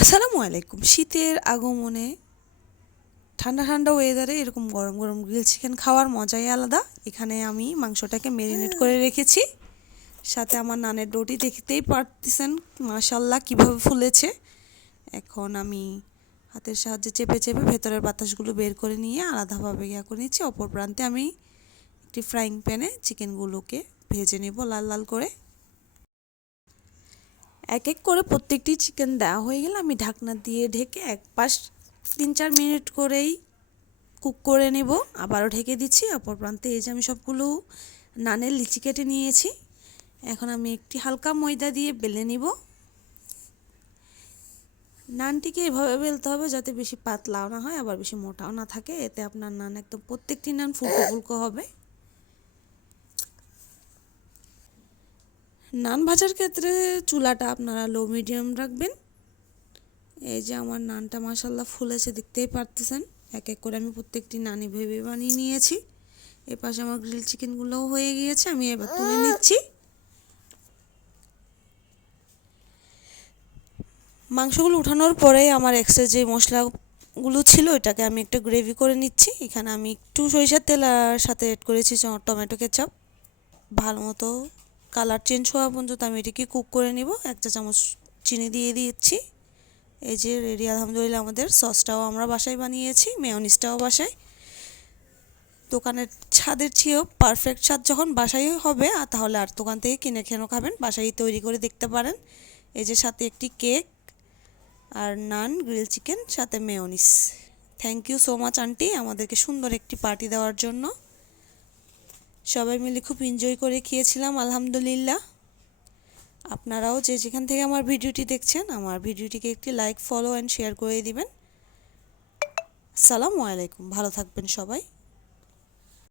আসসালামু আলাইকুম। শীতের আগমনে ঠান্ডা ঠান্ডা ওয়েদারে এরকম গরম গরম গ্রিল চিকেন খাওয়ার মজাই আলাদা। এখানে আমি মাংসটাকে ম্যারিনেট করে রেখেছি, সাথে আমার নানের রুটি দেখতেই পারতেছেন মাশাল্লাহ কীভাবে ফুলেছে। এখন আমি হাতের সাহায্যে চেপে চেপে ভেতরের বাতাসগুলো বের করে নিয়ে আলাদাভাবে করে নিচ্ছি। অপর প্রান্তে আমি একটি ফ্রাইং প্যানে চিকেনগুলোকে ভেজে নেব লাল লাল করে। এক এক করে প্রত্যেকটি চিকেন দেওয়া হয়ে গেলে আমি ঢাকনা দিয়ে ঢেকে এক পাশ 3-4 মিনিট করেই কুক করে নেব। আবারও ঢেকে দিচ্ছি। অপর প্রান্তে এই যে আমি সবগুলো নানের লিচি কেটে নিয়েছি। এখন আমি একটি হালকা ময়দা দিয়ে বেলে নিব। নানটিকে এভাবে বেলতে হবে যাতে বেশি পাতলাও না হয় আবার বেশি মোটাও না থাকে, এতে আপনার নান একদম প্রত্যেকটি নান ফুলকো ফুলকো হবে। নান ভাজার ক্ষেত্রে চুলাটা আপনারা লো মিডিয়াম রাখবেন। এই যে আমার নানটা মাশাল্লাহ ফুলেছে দেখতেই পারতেছেন। এক এক করে আমি প্রত্যেকটি নানি ভেবে বানিয়ে নিয়েছি। এর পাশে আমার গ্রিল চিকেনগুলোও হয়ে গিয়েছে, আমি এবার তুলে নিচ্ছি। মাংসগুলো উঠানোর পরে আমার এক্সট্রা যে মশলাগুলো ছিল এটাকে আমি একটা গ্রেভি করে নিচ্ছি। এখানে আমি একটু সরিষার তেল আর সাথে অ্যাড করেছি টমেটো কেচাপ। ভালো মতো কালার চেঞ্জ হওয়া পর্যন্ত আমি এটাকে কুক করে নিব। 1 চা চামচ চিনি দিয়ে দিচ্ছি। এই যে রেডি আলহামদুলিল্লাহ আমাদের সসটাও আমরা বাসায় বানিয়েছি, মেয়োনিজটাও বাসায়। দোকানের স্বাদের চেয়েও পারফেক্ট স্বাদ যখন বাসায় হবে তাহলে আর দোকান থেকে কিনে খেয়ে খাবেন, বাসায় তৈরি করে দেখতে পারেন। এই যে সাথে একটি কেক আর নান, গ্রিল চিকেন সাথে mayonnaise. Thank you so much aunty আমাদেরকে সুন্দর একটি পার্টি দেওয়ার জন্য। সবাই মিলে খুব এনজয় করে খেয়েছিলাম আলহামদুলিল্লাহ। আপনারাও যে যেখান থেকে আমার ভিডিওটি দেখছেন আমার ভিডিওটিকে একটি লাইক, ফলো অ্যান্ড শেয়ার করে দিবেন। আসসালামু আলাইকুম, ভালো থাকবেন সবাই।